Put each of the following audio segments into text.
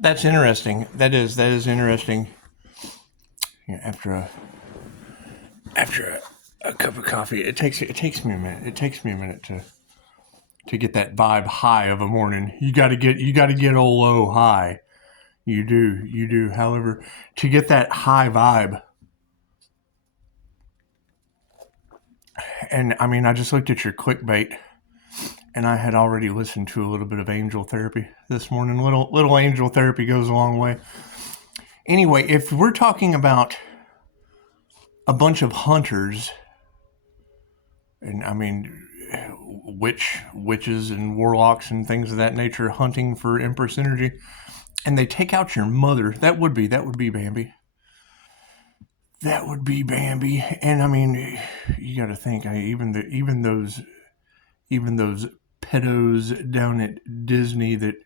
That's interesting. That is interesting. Yeah, after a cup of coffee, it takes me a minute. It takes me a minute to get that vibe high of a morning. You got to get old Lowe high. You do. However, to get that high vibe, and I mean, I just looked at your clickbait, and I had already listened to a little bit of angel therapy this morning. Little angel therapy goes a long way. Anyway, if we're talking about a bunch of hunters, and I mean, witches and warlocks and things of that nature hunting for Empress energy, and they take out your mother, that would be Bambi. That would be Bambi. And I mean, you got to think, even those pedos down at Disney that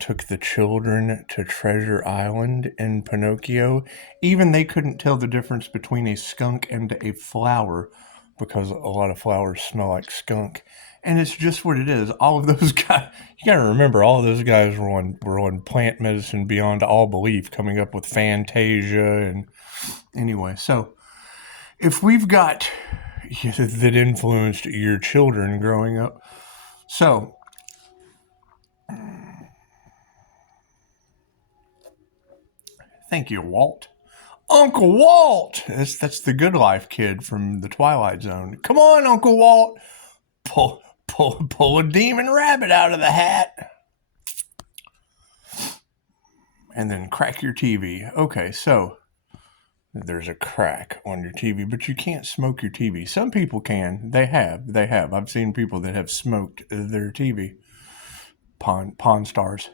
took the children to Treasure Island and Pinocchio, even they couldn't tell the difference between a skunk and a flower, because a lot of flowers smell like skunk. And it's just what it is. All of those guys, you got to remember, all of those guys were on plant medicine beyond all belief, coming up with Fantasia. And anyway, so if we've got that influenced your children growing up, so thank you, Walt. Uncle Walt! That's the Good Life kid from the Twilight Zone. Come on, Uncle Walt! Pull a demon rabbit out of the hat. And then crack your TV. Okay, so there's a crack on your TV, but you can't smoke your TV. Some people can. They have. I've seen people that have smoked their TV. Pawn Stars.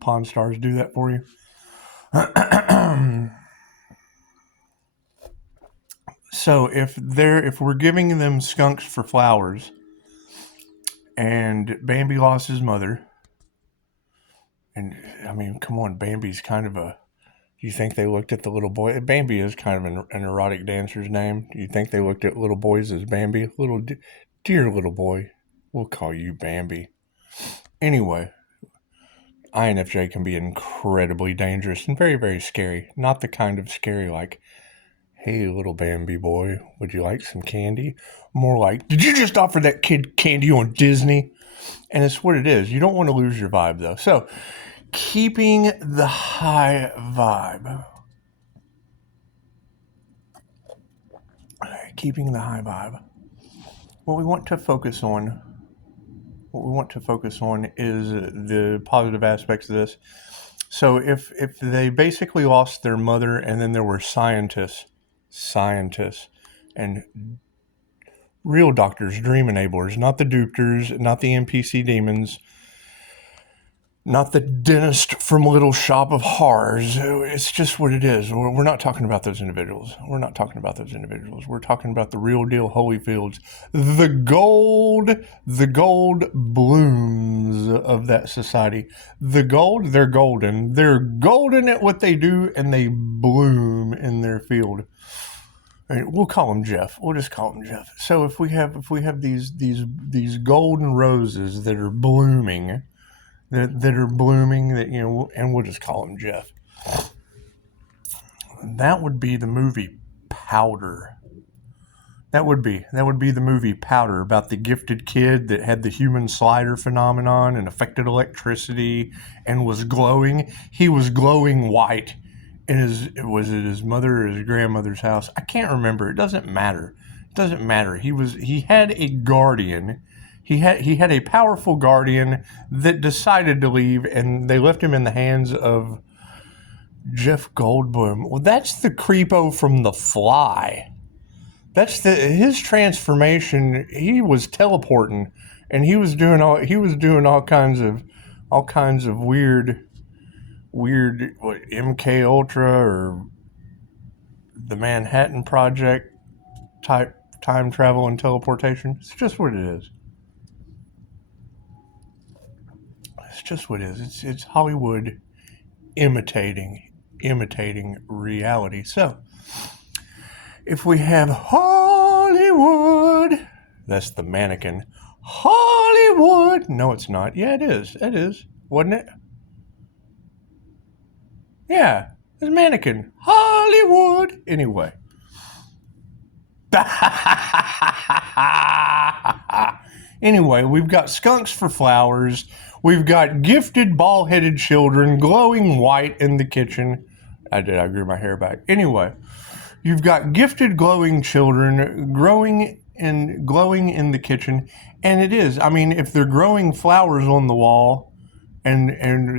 Pawn Stars do that for you. So if we're giving them skunks for flowers, and Bambi lost his mother, and I mean, come on, Bambi's kind of a. Do you think they looked at the little boy? Bambi is kind of an erotic dancer's name. Do you think they looked at little boys as Bambi? Dear little boy, we'll call you Bambi. Anyway, INFJ can be incredibly dangerous and very, very scary. Not the kind of scary like, hey, little Bambi boy, would you like some candy? More like, did you just offer that kid candy on Disney? And it's what it is. You don't want to lose your vibe, though. So, keeping the high vibe. Keeping the high vibe. What we want to focus on is the positive aspects of this. So, if they basically lost their mother, and then there were scientists, and real doctors, dream enablers, not the dupers, not the NPC demons, not the dentist from Little Shop of Horrors. It's just what it is. We're not talking about those individuals. We're talking about the real deal Holyfields, the gold blooms of that society. The gold, they're golden. They're golden at what they do, and they bloom in their field. We'll call him Jeff. We'll just call him Jeff. So if we have these golden roses that are blooming, and we'll just call him Jeff. That would be the movie Powder. That would be the movie Powder, about the gifted kid that had the human slider phenomenon and affected electricity and was glowing. He was glowing white. Was it his mother or his grandmother's house? I can't remember. It doesn't matter. He had a guardian. He had a powerful guardian that decided to leave, and they left him in the hands of Jeff Goldblum. Well, that's the creepo from The Fly. That's his transformation. He was teleporting, and he was doing all kinds of weird MK Ultra or the Manhattan Project type time travel and teleportation. It's just what it is. It's Hollywood imitating reality. So if we have Hollywood, that's the mannequin. Hollywood. No, it's not. Yeah, it is. It is. Wasn't it? Yeah, it's mannequin. Hollywood. Anyway. Anyway, we've got skunks for flowers. We've got gifted bald-headed children glowing white in the kitchen. I grew my hair back. Anyway, you've got gifted glowing children glowing in the kitchen. And it is. I mean, if they're growing flowers on the wall, and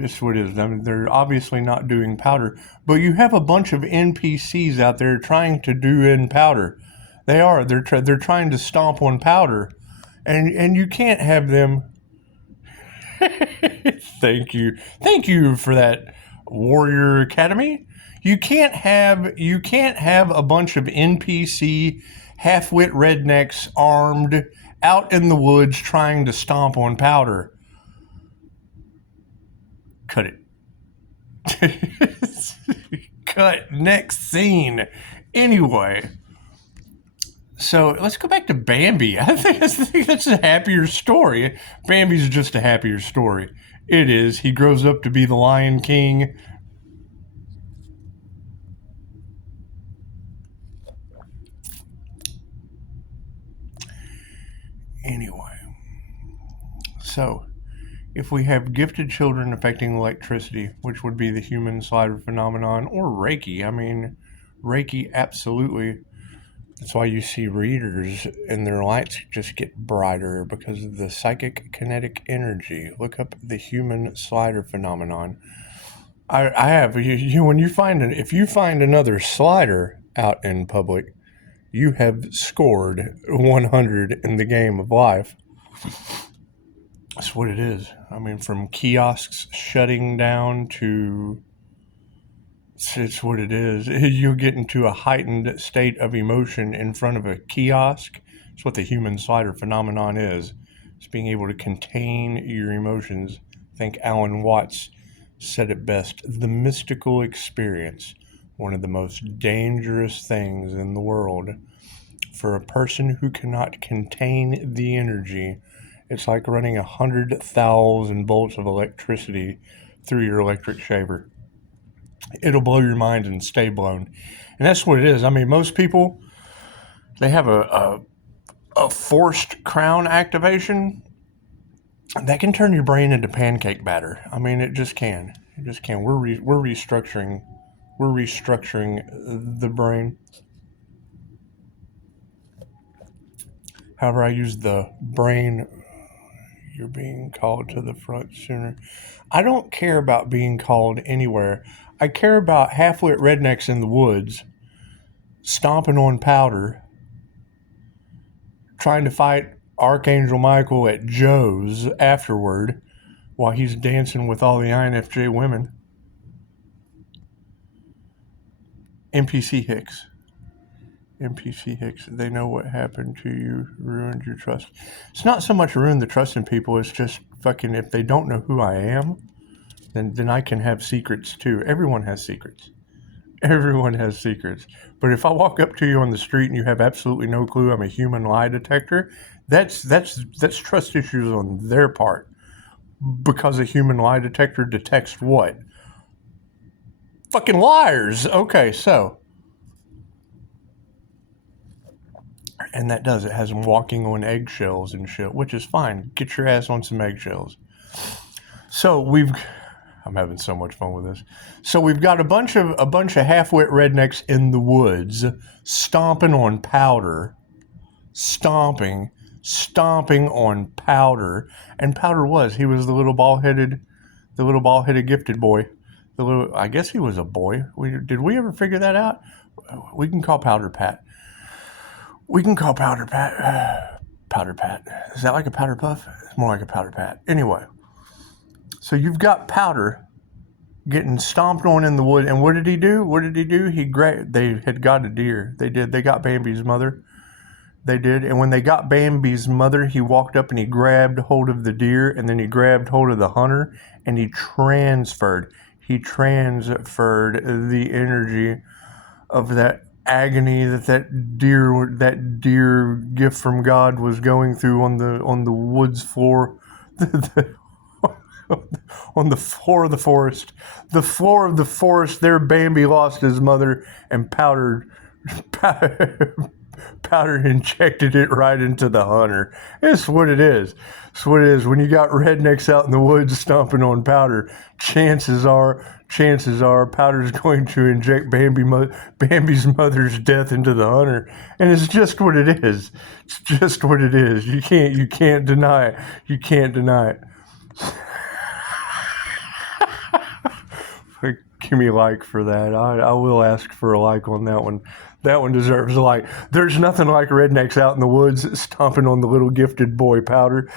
it's what it is. I mean, they're obviously not doing powder. But you have a bunch of NPCs out there trying to do in powder. They are. They're trying to stomp on powder. And you can't have them. Thank you for that, Warrior Academy. You can't have a bunch of NPC half-wit rednecks armed out in the woods trying to stomp on powder. Cut it. Cut. Next scene. Anyway. So let's go back to Bambi. I think that's a happier story. Bambi's just a happier story. It is. He grows up to be the Lion King. Anyway. So, if we have gifted children affecting electricity, which would be the human slider phenomenon, or Reiki. I mean, Reiki absolutely. That's why you see readers and their lights just get brighter because of the psychic kinetic energy. Look up the human slider phenomenon. I have when you find if you find another slider out in public, you have scored 100 in the game of life. That's what it is. I mean, from kiosks shutting down to. It's what it is. You get into a heightened state of emotion in front of a kiosk. It's what the human slider phenomenon is. It's being able to contain your emotions. I think Alan Watts said it best. The mystical experience, one of the most dangerous things in the world. For a person who cannot contain the energy, it's like running 100,000 volts of electricity through your electric shaver. It'll blow your mind and stay blown. And that's what it is. I mean, most people, they have a forced crown activation that can turn your brain into pancake batter. I mean, it just can. It just can. We're restructuring the brain. However, I use the brain. You're being called to the front sooner. I don't care about being called anywhere. I care about half-wit rednecks in the woods, stomping on powder, trying to fight Archangel Michael at Joe's afterward while he's dancing with all the INFJ women. NPC Hicks. They know what happened to you, ruined your trust. It's not so much ruin the trust in people, it's just fucking if they don't know who I am, then I can have secrets too. Everyone has secrets. But if I walk up to you on the street and you have absolutely no clue I'm a human lie detector, that's trust issues on their part. Because a human lie detector detects what? Fucking liars. Okay, so. And that does. It has them walking on eggshells and shit, which is fine. Get your ass on some eggshells. So I'm having so much fun with this. So we've got a bunch of half-wit rednecks in the woods stomping on powder. Stomping on powder. And Powder he was the little bald-headed gifted boy. I guess he was a boy. Did we ever figure that out? We can call Powder Pat. Powder Pat. Is that like a powder puff? It's more like a Powder Pat. Anyway. So you've got Powder getting stomped on in the wood. And what did he do? They had got a deer. They did. They got Bambi's mother. They did. And when they got Bambi's mother, he walked up and he grabbed hold of the deer and then he grabbed hold of the hunter and he transferred the energy of that agony that deer gift from God was going through on the woods floor. on the floor of the forest. The floor of the forest, there Bambi lost his mother, and Powder injected it right into the hunter. It's what it is. It's what it is. When you got rednecks out in the woods stomping on Powder, chances are Powder's going to inject Bambi's mother's death into the hunter. And it's just what it is. It's just what it is. You can't deny it. You can't deny it. Give me a like for that. I will ask for a like on that one. That one deserves a like. There's nothing like rednecks out in the woods stomping on the little gifted boy Powder,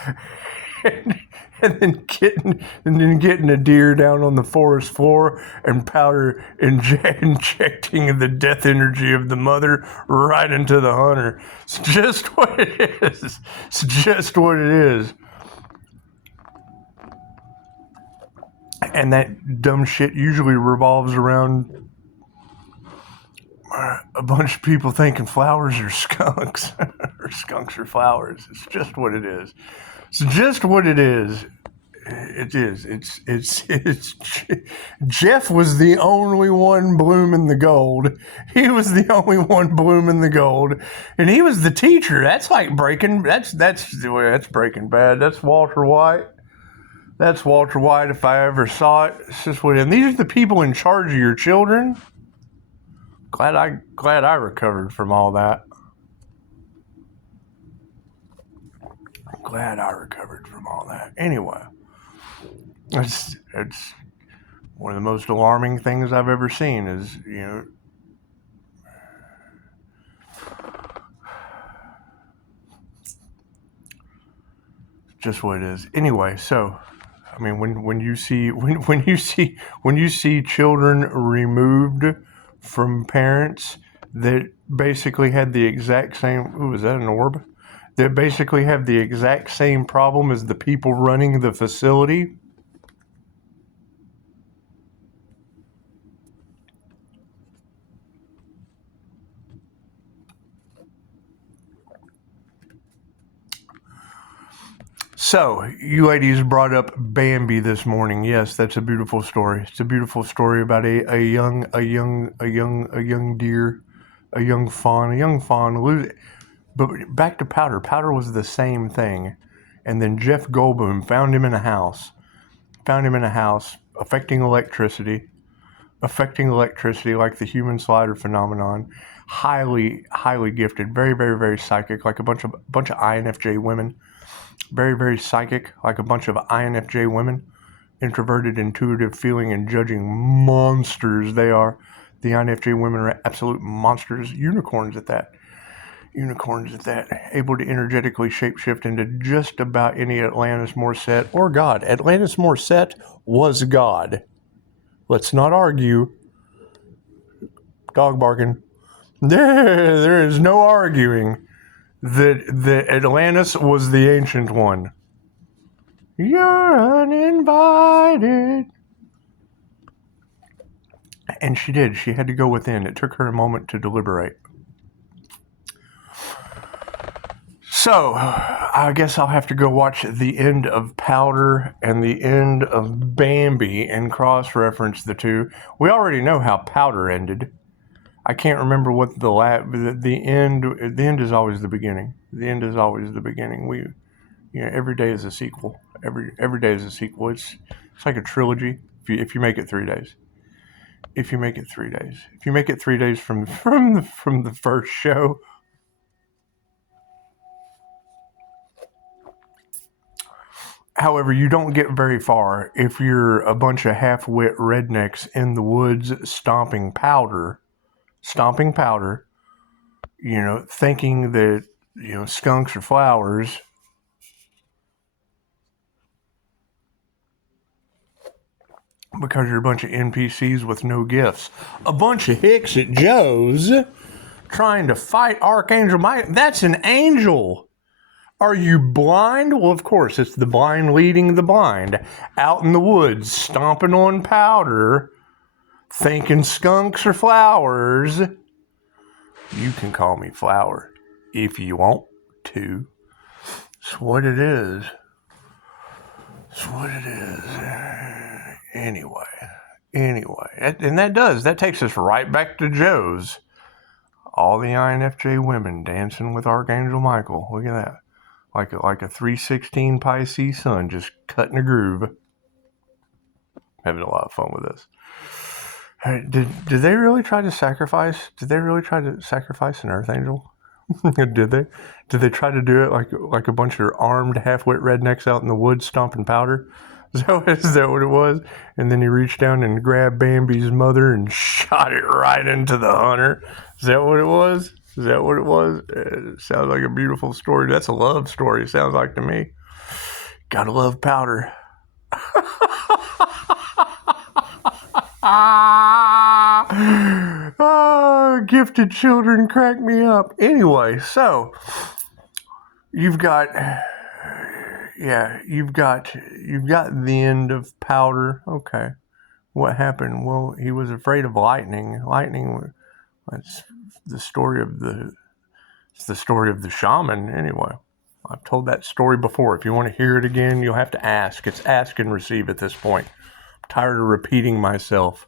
and then getting a deer down on the forest floor, and Powder injecting the death energy of the mother right into the hunter. It's just what it is. It's just what it is. And that dumb shit usually revolves around a bunch of people thinking flowers are skunks, or skunks are flowers. It's just what it is. It's just what it is. It is. It's. Jeff was the only one blooming the gold. He was the only one blooming the gold, and he was the teacher. That's like Breaking. That's Breaking Bad. That's Walter White. That's Walter White if I ever saw it. It's just what. And these are the people in charge of your children. Glad I recovered from all that. Glad I recovered from all that. Anyway, it's one of the most alarming things I've ever seen is, just what it is. Anyway, so I mean, when you see children removed from parents that basically had the exact same, ooh, is that an orb? That basically have the exact same problem as the people running the facility. So, you ladies brought up Bambi this morning. Yes, that's a beautiful story. It's a beautiful story about a young deer, a young fawn. But back to Powder. Powder was the same thing. And then Jeff Goldblum found him in a house, affecting electricity like the human slider phenomenon. Highly gifted, very, very, very psychic, like a bunch of INFJ women. Very, very psychic, like a bunch of INFJ women. Introverted, intuitive, feeling, and judging monsters they are. The INFJ women are absolute monsters. Unicorns at that. Able to energetically shapeshift into just about any Atlantis Morissette or God. Atlantis Morissette was God. Let's not argue. Dog barking. There is no arguing that Atlantis was the ancient one. You're uninvited. And she did. She had to go within. It took her a moment to deliberate. So, I guess I'll have to go watch the end of Powder and the end of Bambi and cross-reference the two. We already know how Powder ended. I can't remember what the end is always the beginning. The end is always the beginning. Every day is a sequel. Every day is a sequel. It's like a trilogy. If you make it 3 days. If you make it 3 days. If you make it 3 days from the first show. However, you don't get very far if you're a bunch of half-wit rednecks in the woods stomping powder, thinking that, skunks are flowers. Because you're a bunch of NPCs with no gifts. A bunch of hicks at Joe's trying to fight Archangel. That's an angel. Are you blind? Well, of course, it's the blind leading the blind. Out in the woods, stomping on powder, thinking skunks are flowers. You can call me Flower if you want to. It's what it is. That's what it is. Anyway, and that takes us right back to Joe's. All the INFJ women dancing with Archangel Michael. Look at that. Like a 316 Pisces sun, just cutting a groove. Having a lot of fun with this. Did they really try to sacrifice? Did they really try to sacrifice an Earth Angel? Did they? Did they try to do it like a bunch of armed half-wit rednecks out in the woods stomping powder? Is that what it was? And then he reached down and grabbed Bambi's mother and shot it right into the hunter. Is that what it was? Is that what it was? It sounds like a beautiful story. That's a love story, it sounds like to me. Gotta love powder. Gifted children crack me up. Anyway, so you've got the end of powder. Okay, what happened? Well, he was afraid of lightning. It's the story of the shaman. Anyway, I've told that story before. If you want to hear it again, you'll have to ask. It's ask and receive at this point. I'm tired of repeating myself,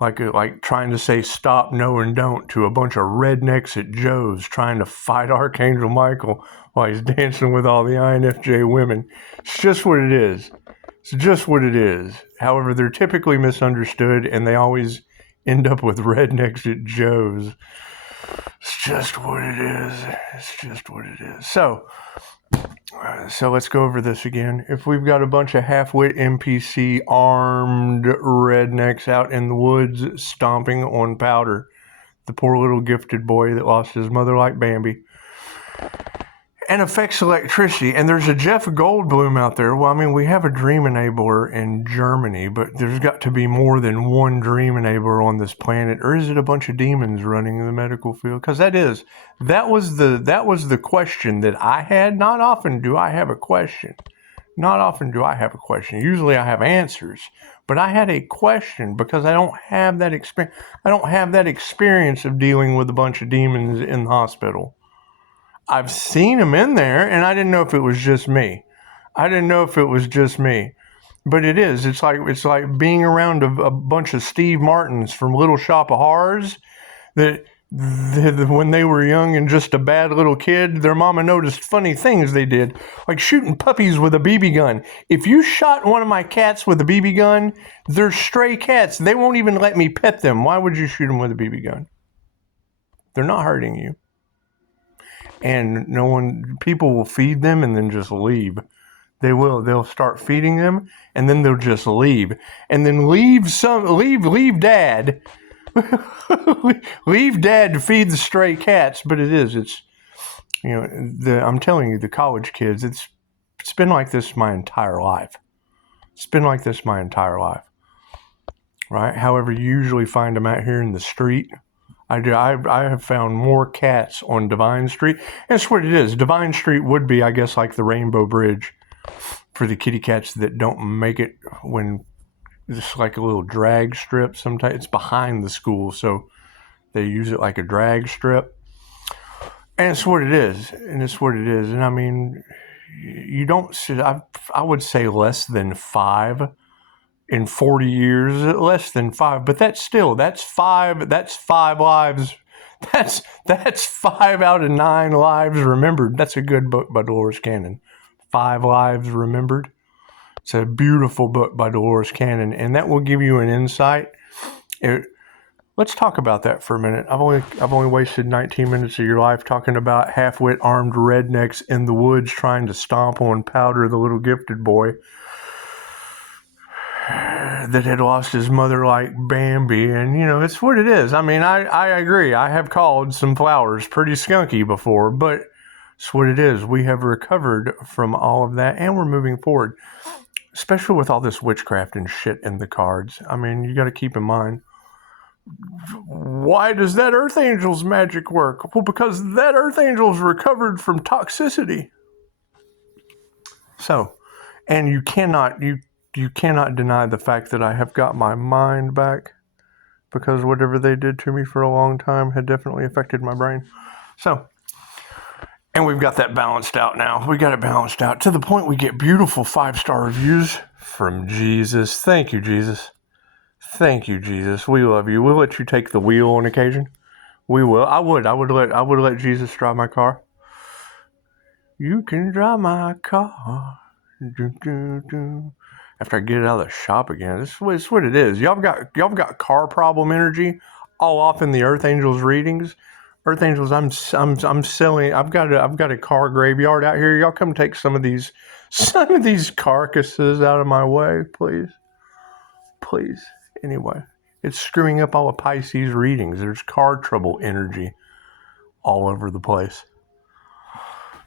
like trying to say stop, no, and don't to a bunch of rednecks at Joe's trying to fight Archangel Michael while he's dancing with all the INFJ women. It's just what it is. It's just what it is. However, they're typically misunderstood, and they always end up with rednecks at Joe's. It's just what it is. It's just what it is. So let's go over this again. If we've got a bunch of half-wit NPC armed rednecks out in the woods stomping on powder, the poor little gifted boy that lost his mother like Bambi, and affects electricity. And there's a Jeff Goldblum out there. Well, I mean, we have a dream enabler in Germany, but there's got to be more than one dream enabler on this planet. Or is it a bunch of demons running in the medical field? Because that was the question that I had. Not often do I have a question. Usually I have answers. But I had a question because I don't have that experience. I don't have that experience of dealing with a bunch of demons in the hospital. I've seen them in there, and I didn't know if it was just me. But it is. It's like being around a bunch of Steve Martins from Little Shop of Horrors that when they were young and just a bad little kid, their mama noticed funny things they did, like shooting puppies with a BB gun. If you shot one of my cats with a BB gun, they're stray cats. They won't even let me pet them. Why would you shoot them with a BB gun? They're not hurting you. And people will feed them and then just leave. They'll start feeding them and then they'll just leave. And then leave dad. Leave dad to feed the stray cats. But I'm telling you, the college kids, it's been like this my entire life. Right? However, you usually find them out here in the street. I have found more cats on Divine Street. That's what it is. Divine Street would be, I guess, like the Rainbow Bridge for the kitty cats that don't make it when it's like a little drag strip. Sometimes it's behind the school, so they use it like a drag strip. And it's what it is. And I mean, you don't see, I would say less than 5 in 40 years, less than 5, but that's 5 lives. That's 5 out of 9 lives remembered. That's a good book by Dolores Cannon. 5 Lives Remembered. It's a beautiful book by Dolores Cannon, and that will give you an insight. Let's talk about that for a minute. I've only wasted 19 minutes of your life talking about half-wit armed rednecks in the woods trying to stomp on powder, the little gifted boy that had lost his mother like Bambi. And, it's what it is. I mean, I agree. I have called some flowers pretty skunky before, but it's what it is. We have recovered from all of that, and we're moving forward, especially with all this witchcraft and shit in the cards. I mean, you got to keep in mind, why does that Earth Angel's magic work? Well, because that Earth Angel's recovered from toxicity. So, and you cannot deny the fact that I have got my mind back, because whatever they did to me for a long time had definitely affected my brain. So, And we've got that balanced out now. We got it balanced out to the point we get beautiful 5-star reviews from Jesus. Thank you, Jesus. Thank you, Jesus. We love you. We'll let you take the wheel on occasion. We will. I would let Jesus drive my car. You can drive my car. Do, do, do. After I get it out of the shop again. This is what it is. Y'all got car problem energy all off in the Earth Angels readings. Earth Angels, I'm selling. I've got a car graveyard out here. Y'all come take some of these carcasses out of my way, please. Please. Anyway, it's screwing up all the Pisces readings. There's car trouble energy all over the place.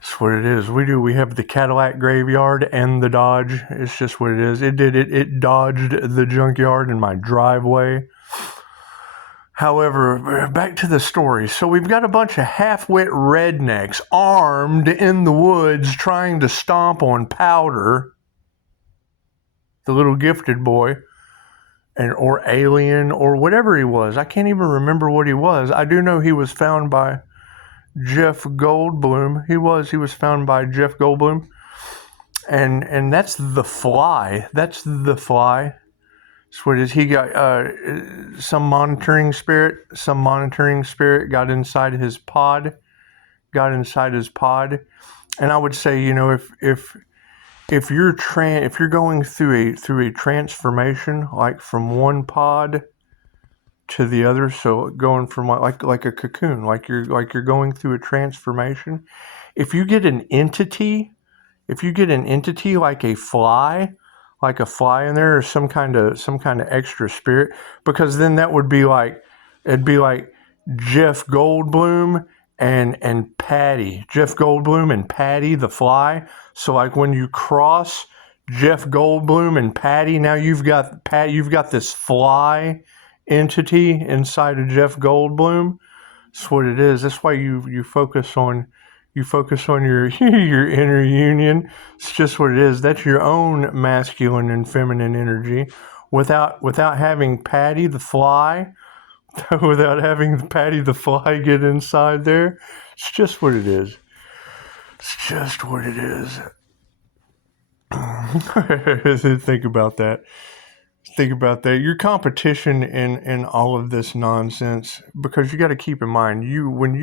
That's what it is. We have the Cadillac graveyard and the Dodge. It's just what it is. It dodged the junkyard in my driveway. However, back to the story. So we've got a bunch of half-wit rednecks armed in the woods trying to stomp on Powder, the little gifted boy, or alien, or whatever he was. I can't even remember what he was. I do know he was found by Jeff Goldblum. He was found by Jeff Goldblum. And that's the Fly. That's the Fly. That's what it is. He got some monitoring spirit got inside his pod. And I would say, if you're going through a transformation, like from one pod to the other, so going from like a cocoon, like you're going through a transformation. If you get an entity like a fly in there, or some kind of extra spirit, because then that would be like, it'd be like Jeff Goldblum and Patty, Jeff Goldblum and Patty the Fly. So like when you cross Jeff Goldblum and Patty, now you've got this fly entity inside of Jeff Goldblum. That's what it is. That's why you focus on your your inner union. It's just what it is. That's your own masculine and feminine energy. Without having Patty the Fly, without having Patty the Fly get inside there, it's just what it is. It's just what it is. Think about that. Your competition in all of this nonsense, because you got to keep in mind, when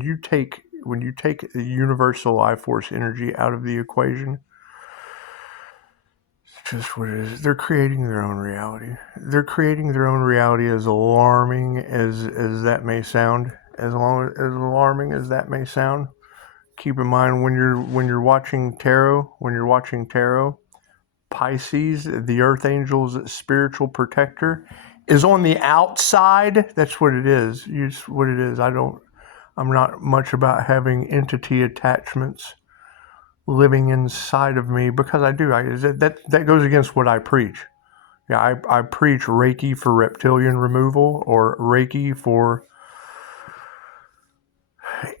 you take the universal life force energy out of the equation, it's just what it is. They're creating their own reality. They're creating their own reality, as alarming as that may sound. As alarming as that may sound. Keep in mind, when you're watching tarot, Pisces, the Earth Angel's spiritual protector, is on the outside. That's what it is. What it is. I'm not much about having entity attachments living inside of me, because I do. That goes against what I preach. Yeah, I preach Reiki for reptilian removal, or Reiki for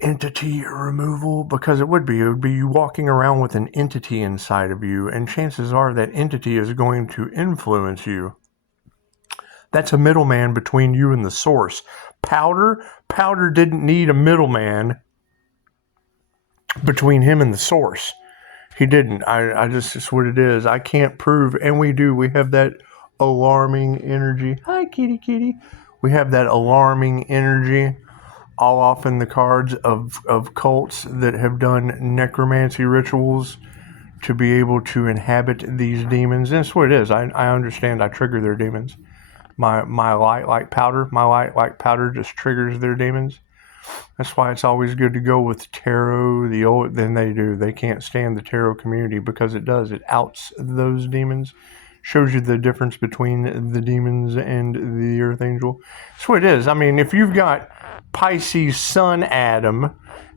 entity removal, because it would be you walking around with an entity inside of you, and chances are that entity is going to influence you. That's a middleman between you and the source. Powder didn't need a middleman between him and the source. He didn't. It's what it is. I can't prove, and we have that alarming energy. Hi, kitty. We have that alarming energy all off in the cards of cults that have done necromancy rituals to be able to inhabit these demons. And that's what it is. I understand. I trigger their demons. My light like powder just triggers their demons. That's why it's always good to go with tarot. They can't stand the tarot community, because it outs those demons. Shows you the difference between the demons and the Earth Angel. That's what it is. I mean, if you've got Pisces Sun Adam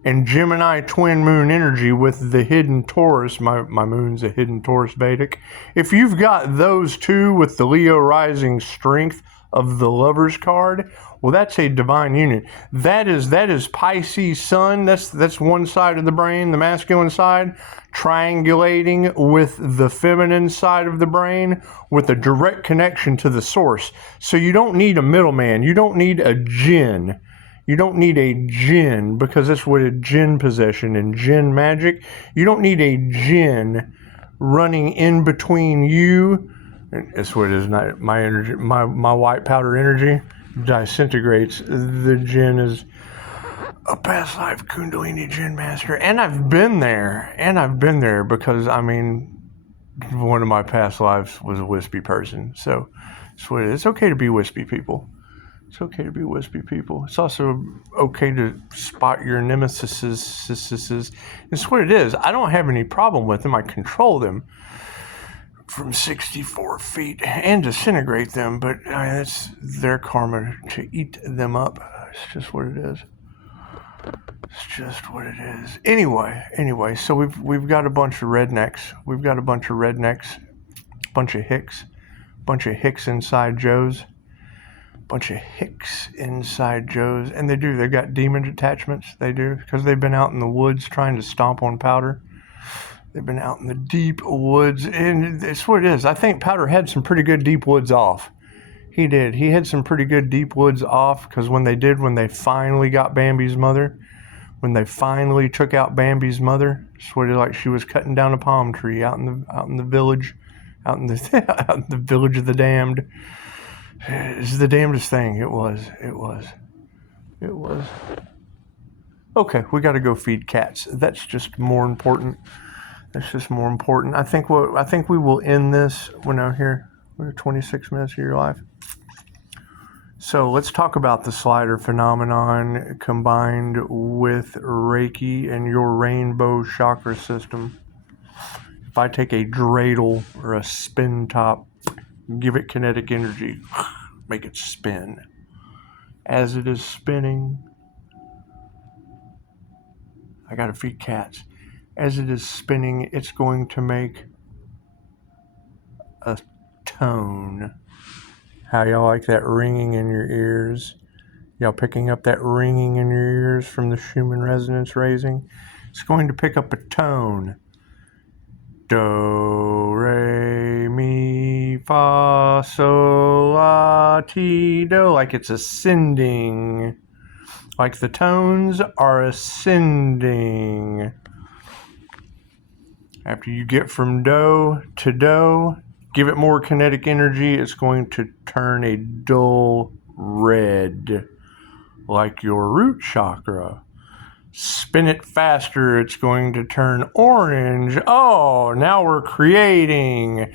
and Gemini Twin Moon energy with the hidden Taurus, my moon's a hidden Taurus Vedic. If you've got those two with the Leo rising strength of the Lover's card, well, that's a divine union. That is Pisces Sun. That's one side of the brain, the masculine side, triangulating with the feminine side of the brain, with a direct connection to the source. So you don't need a middleman. You don't need a jinn. You don't need a djinn, because that's what a djinn possession and djinn magic. You don't need a djinn running in between you. That's what it is. Not my energy. My white powder energy disintegrates. The djinn is a past life Kundalini djinn master, and I've been there. Because I mean, one of my past lives was a wispy person. So that's what it is. It's okay to be wispy, people. It's okay to be wispy, people. It's also okay to spot your nemesis. It's what it is. I don't have any problem with them. I control them from 64 feet and disintegrate them, but it's their karma to eat them up. It's just what it is. It's just what it is. Anyway, so we've got a bunch of rednecks. Bunch of hicks inside Joes. And they've got demon attachments. They do, because they've been out in the woods trying to stomp on Powder. They've been out in the deep woods, and that's what it is. I think Powder had some pretty good deep woods off. He did. He had some pretty good deep woods off, because when they finally got Bambi's mother, when they finally took out Bambi's mother, it's what it like she was cutting down a palm tree out in the village, out in the village of the damned. It's the damnedest thing. It was. Okay, we got to go feed cats. That's just more important. I think we will end this. We're now here. We're 26 minutes of your life. So let's talk about the slider phenomenon combined with Reiki and your rainbow chakra system. If I take a dreidel or a spin top, give it kinetic energy, make it spin. As it is spinning, I gotta feed cats. As it is spinning, it's going to make a tone. How y'all like that ringing in your ears? Y'all picking up that ringing in your ears from the Schumann resonance raising? It's going to pick up a tone. Do, re, mi, fa, sol, la, ti, do. Like it's ascending. Like the tones are ascending. After you get from do to do, give it more kinetic energy, it's going to turn a dull red, like your root chakra. Spin it faster, it's going to turn orange. Oh, now we're creating.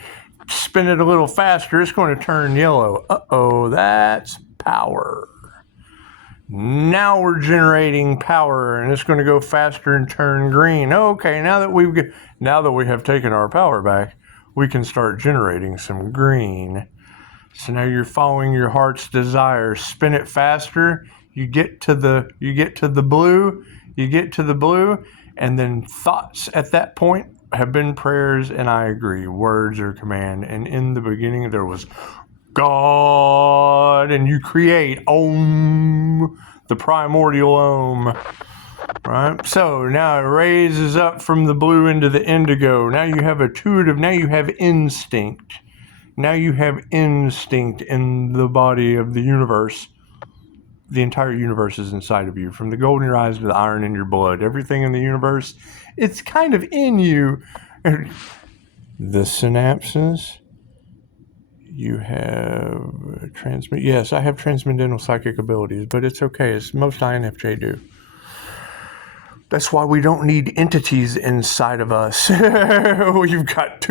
Spin it a little faster, it's going to turn yellow. Uh-oh, that's power. Now we're generating power, and it's going to go faster and turn green. Okay, now that we have taken our power back, we can start generating some green. So now you're following your heart's desire. Spin it faster. You get to the blue, and then thoughts at that point have been prayers, and I agree. Words are command. And in the beginning there was God, and you create Om, the primordial Om. Right? So now it raises up from the blue into the indigo. Now you have intuitive, now you have instinct. Now you have instinct in the body of the universe. The entire universe is inside of you, from the gold in your eyes to the iron in your blood. Everything in the universe, it's kind of in you. The synapses. You have Yes, I have transcendental psychic abilities, but it's okay. It's most INFJ do. That's why we don't need entities inside of us. You've got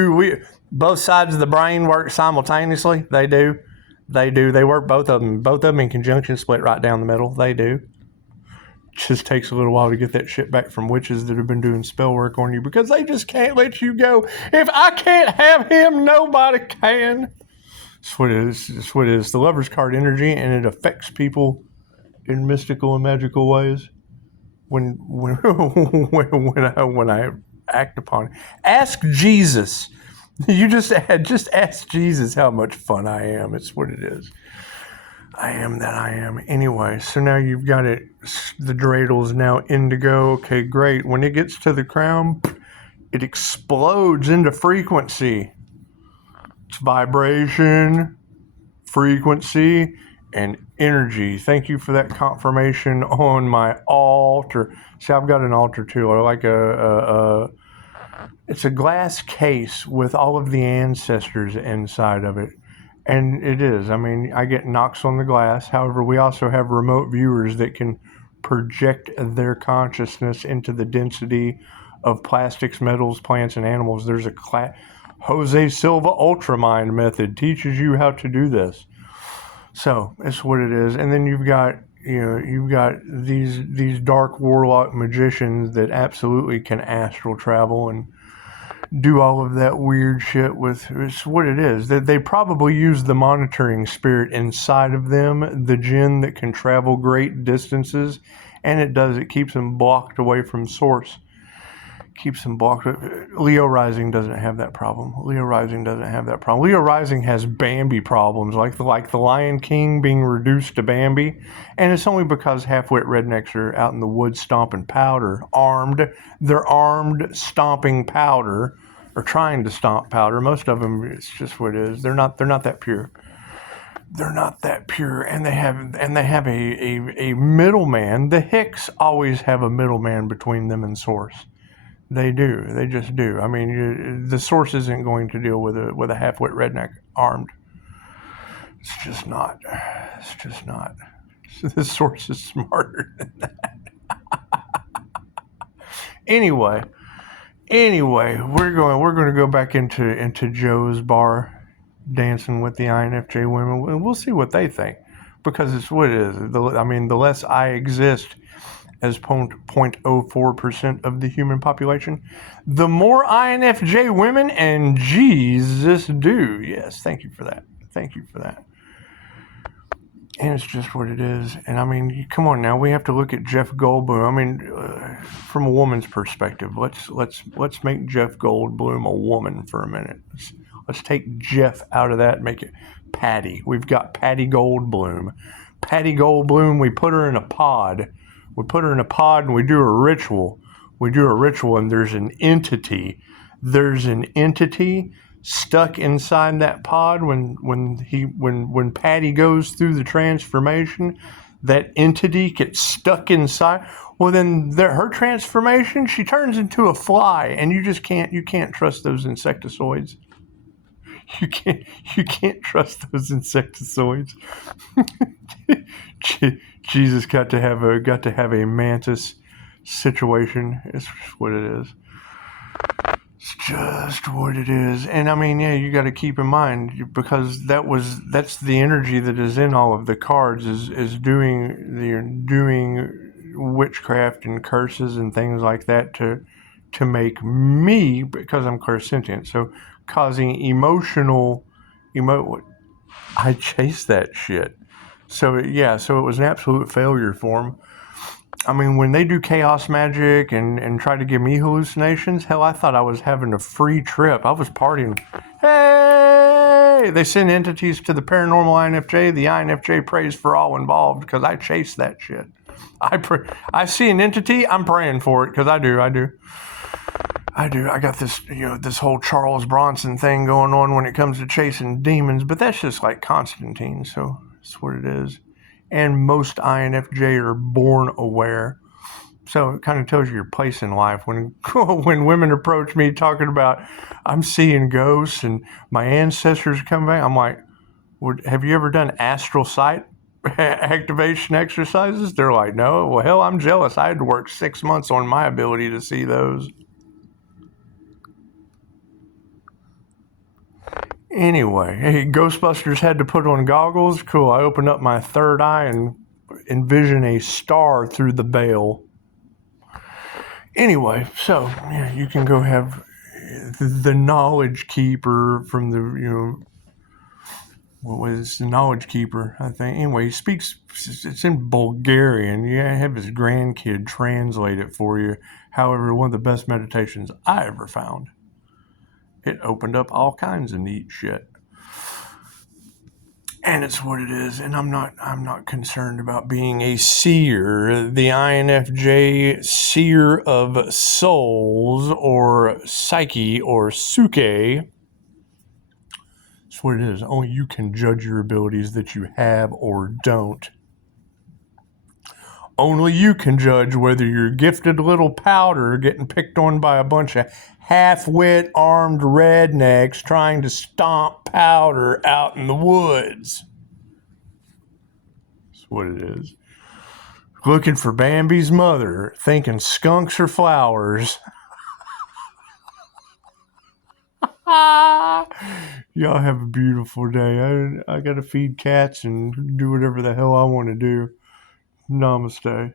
both sides of the brain work simultaneously. They do. They work both of them. Both of them in conjunction, split right down the middle. They do. Just takes a little while to get that shit back from witches that have been doing spell work on you, because they just can't let you go. If I can't have him, nobody can. That's what it is. That's what it is. The Lover's card energy, and it affects people in mystical and magical ways. When I act upon it. Ask Jesus. You just ask Jesus how much fun I am. It's what it is. I am that I am. Anyway, so now you've got it. The dreidel is now indigo. Okay, great. When it gets to the crown, it explodes into frequency. It's vibration, frequency, and energy. Thank you for that confirmation on my altar. See, I've got an altar too. I like it's a glass case with all of the ancestors inside of it. And it is. I mean, I get knocks on the glass. However, we also have remote viewers that can project their consciousness into the density of plastics, metals, plants, and animals. There's a Jose Silva Ultramind method teaches you how to do this. So it's what it is. And then you've got these dark warlock magicians that absolutely can astral travel and do all of that weird shit with. It's what it is. That they probably use the monitoring spirit inside of them, the jinn that can travel great distances, and it keeps them blocked away from source. Keeps them blocked. Leo Rising doesn't have that problem. Leo Rising has Bambi problems, like the Lion King being reduced to Bambi, and it's only because half-wit rednecks are out in the woods stomping powder, armed. They're armed, stomping powder, or trying to stomp powder. Most of them, it's just what it is. They're not that pure. They're not that pure, and they have a middleman. The Hicks always have a middleman between them and source. They do. They just do. I mean, the source isn't going to deal with a half-wit redneck armed. It's just not. The source is smarter than that. Anyway, we're going to go back into Joe's bar, dancing with the INFJ women, and we'll see what they think, because it's what it is. The less I exist as 0.04% of the human population, the more INFJ women and Jesus do. Yes, thank you for that. And it's just what it is. And I mean, come on now, we have to look at Jeff Goldblum. I mean, from a woman's perspective, let's make Jeff Goldblum a woman for a minute. Let's take Jeff out of that and make it Patty. We've got Patty Goldblum. We put her in a pod. And we do a ritual. And there's an entity. Stuck inside that pod when Patty goes through the transformation. That entity gets stuck inside. Well, then her transformation, she turns into a fly, and you can't trust those insectoids. You can't trust those insectoids. Jesus got to have a mantis situation. It's just what it is. It's just what it is. And I mean, yeah, you got to keep in mind, because that's the energy that is in all of the cards is doing witchcraft and curses and things like that to make me, because I'm clairsentient, so causing I chase that shit. So it was an absolute failure for them. I mean, when they do chaos magic and try to give me hallucinations, hell, I thought I was having a free trip. I was partying. Hey! They send entities to the paranormal INFJ. The INFJ prays for all involved, because I chase that shit. I see an entity, I'm praying for it, because I do. I got this whole Charles Bronson thing going on when it comes to chasing demons, but that's just like Constantine, so that's what it is. And most INFJ are born aware. So it kind of tells you your place in life. When women approach me talking about, I'm seeing ghosts and my ancestors come back, I'm like, have you ever done astral sight activation exercises? They're like, no. Well, hell, I'm jealous. I had to work 6 months on my ability to see those. Anyway, hey, Ghostbusters had to put on goggles. Cool. I opened up my third eye and envision a star through the veil. Anyway, so yeah, you can go have the Knowledge Keeper from the, what was the Knowledge Keeper, I think. Anyway, he speaks, it's in Bulgarian. You have his grandkid translate it for you. However, one of the best meditations I ever found. It opened up all kinds of neat shit. And it's what it is. And I'm not concerned about being a seer. The INFJ seer of souls, or psyche, or suke. It's That's what it is. Only you can judge your abilities that you have or don't. Only you can judge whether you're gifted little powder getting picked on by a bunch of half-wit armed rednecks trying to stomp powder out in the woods. That's what it is. Looking for Bambi's mother, thinking skunks are flowers. Y'all have a beautiful day. I gotta feed cats and do whatever the hell I want to do. Namaste.